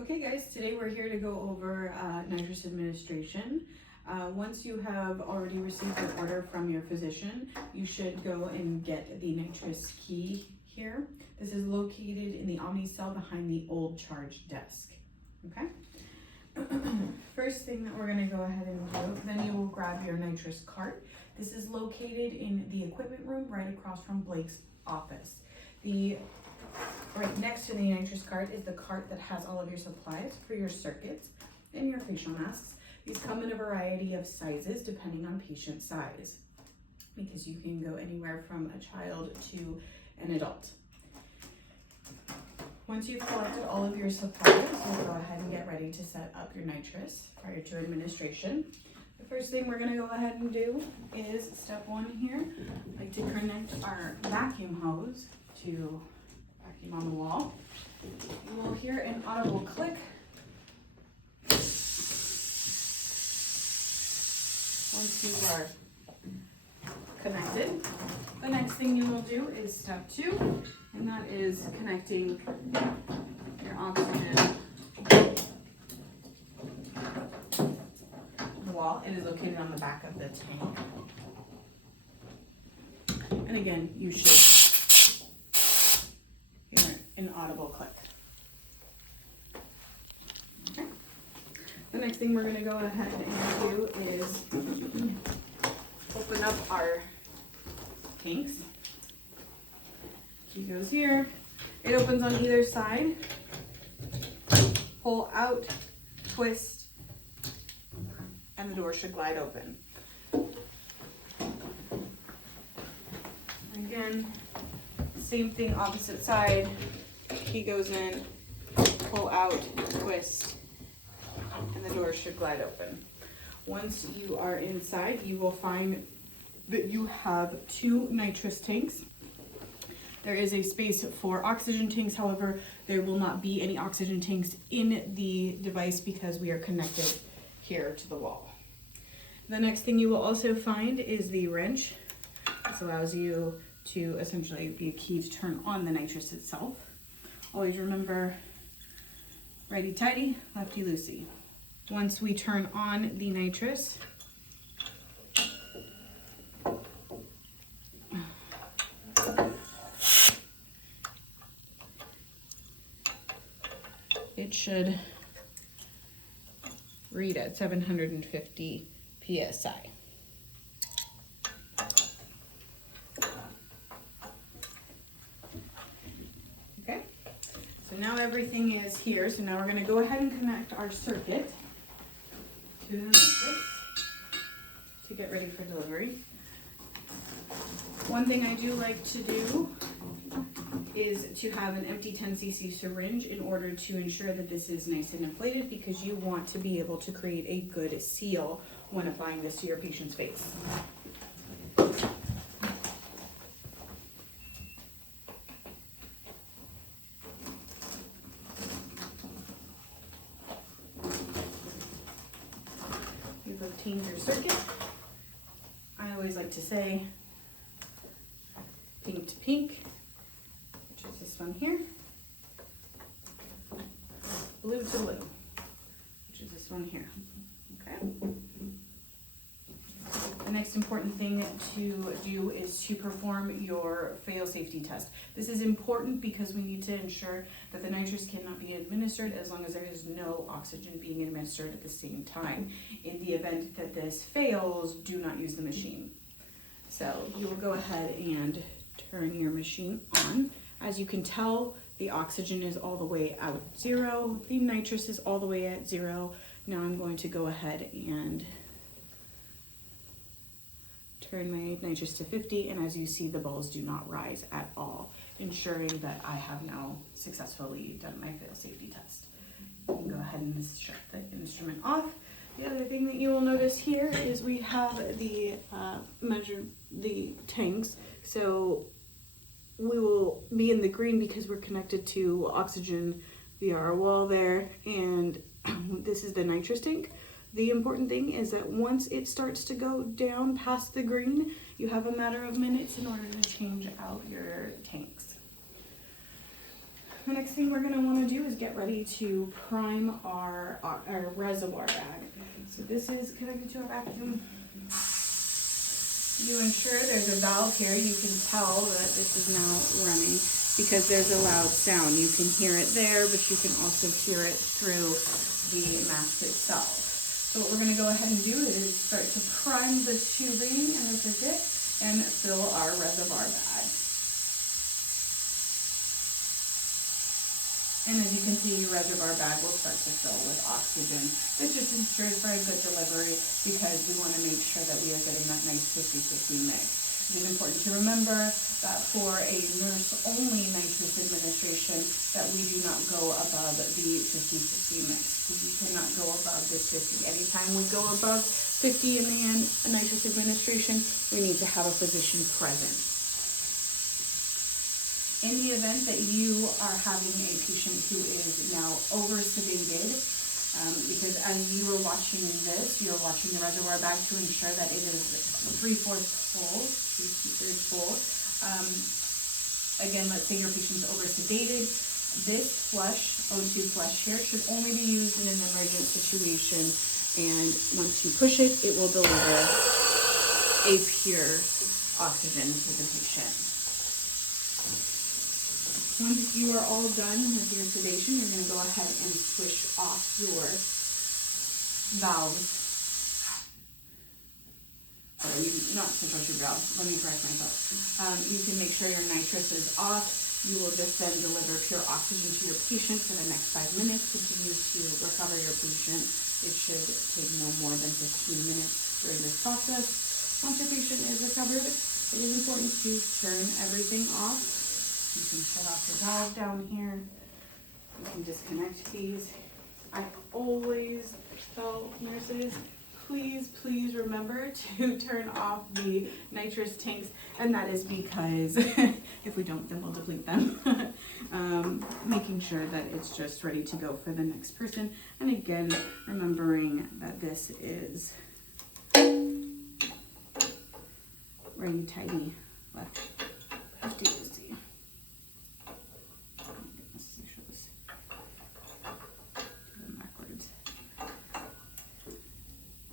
Okay guys, today we're here to go over nitrous administration. Once you have already received your order from your physician, you should go and get the nitrous key here. This is located in the Omni cell behind the old charge desk, okay? First thing that we're gonna go ahead and do, then you will grab your nitrous cart. This is located in the equipment room right across from Blake's office. Right next to the nitrous cart is the cart that has all of your supplies for your circuits and your facial masks. These come in a variety of sizes depending on patient size, because you can go anywhere from a child to an adult. Once you've collected all of your supplies, you'll go ahead and get ready to set up your nitrous prior to administration. The first thing we're going to go ahead and do is step one here. I like to connect our vacuum hose to vacuum on the wall. You will hear an audible click. Once you are connected, the next thing you will do is step two, and that is connecting your oxygen to the wall. It is located on the back of the tank. And again, you should hear an audible click. Okay. The next thing we're going to go ahead and do is open up our tanks. Key goes here. It opens on either side. Pull out, twist, and the door should glide open. Again, same thing, opposite side. Key goes in, pull out, twist, and the door should glide open. Once you are inside, you will find that you have two nitrous tanks. There is a space for oxygen tanks, however, there will not be any oxygen tanks in the device because we are connected here to the wall. The next thing you will also find is the wrench. This allows you to essentially be a key to turn on the nitrous itself. Always remember, righty tighty, lefty loosey. Once we turn on the nitrous, it should read at 750 psi. Okay, so now everything is here. So now we're going to go ahead and connect our circuit to the nitrous to get ready for delivery. One thing I do like to do is to have an empty 10 cc syringe in order to ensure that this is nice and inflated, because you want to be able to create a good seal when applying this to your patient's face. You've obtained your circuit. I always like to say pink to pink, which is this one here, blue to blue, which is this one here, okay? The next important thing to do is to perform your fail safety test. This is important because we need to ensure that the nitrous cannot be administered as long as there is no oxygen being administered at the same time. In the event that this fails, do not use the machine. So you will go ahead and turn your machine on. As you can tell, the oxygen is all the way out at 0. The nitrous is all the way at 0. Now I'm going to go ahead and turn my nitrous to 50, and as you see, the balls do not rise at all, ensuring that I have now successfully done my fail safety test. You can go ahead and shut the instrument off. The other thing that you will notice here is we have the the tanks. So we will be in the green because we're connected to oxygen via our wall there, and this is the nitrous tank. The important thing is that once it starts to go down past the green, you have a matter of minutes in order to change out your tanks. the next thing we're gonna wanna do is get ready to prime our reservoir bag. So this is connected to a vacuum. You ensure there's a valve here. You can tell that this is now running because there's a loud sound. You can hear it there, but you can also hear it through the mask itself. So what we're gonna go ahead and do is start to prime the tubing and the circuit and fill our reservoir bag. And as you can see, your reservoir bag will start to fill with oxygen. This just ensures very good delivery because we want to make sure that we are getting that nice 50-50 mix. It is important to remember that for a nurse-only nitrous administration, that we do not go above the 50-50 mix. We cannot go above this 50. Anytime we go above 50 in the nitrous administration, we need to have a physician present. In the event that you are having a patient who is now over-sedated, because as you are watching this, you're watching the reservoir bag to ensure that it is 3/4 full, 3/2 full. Again, let's say your patient's over-sedated. This flush, O2 flush here, should only be used in an emergent situation. And once you push it, it will deliver a pure oxygen to the patient. Once you are all done with your sedation, you're going to go ahead and switch off your valves. Or not switch off your valves, let me correct myself. You can make sure your nitrous is off. You will just then deliver pure oxygen to your patient for the next 5 minutes. Continue to recover your patient. It should take no more than 15 minutes during this process. Once your patient is recovered, it is important to turn everything off. You can shut off your valve down here. You can disconnect these. I always tell nurses, please remember to turn off the nitrous tanks, and that is because if we don't, then we'll deplete them. Making sure that it's just ready to go for the next person. And again, remembering that this is very tidy left. Have to see.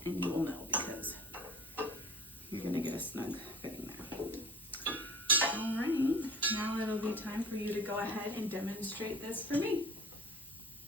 And you will know because you're gonna get a snug fitting there. All right, now it'll be time for you to go ahead and demonstrate this for me.